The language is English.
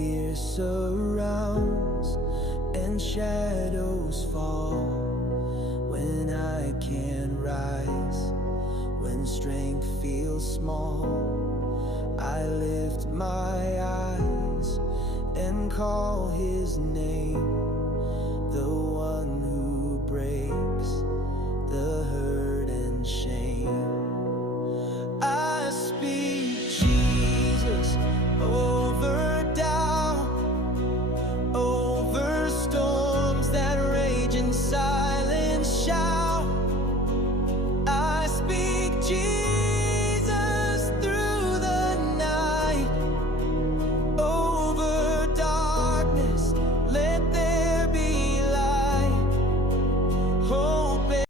fear surrounds and shadows fall. When I can't rise, when strength feels small, I lift my eyes and call His name, the one who breaks the hurt and shame.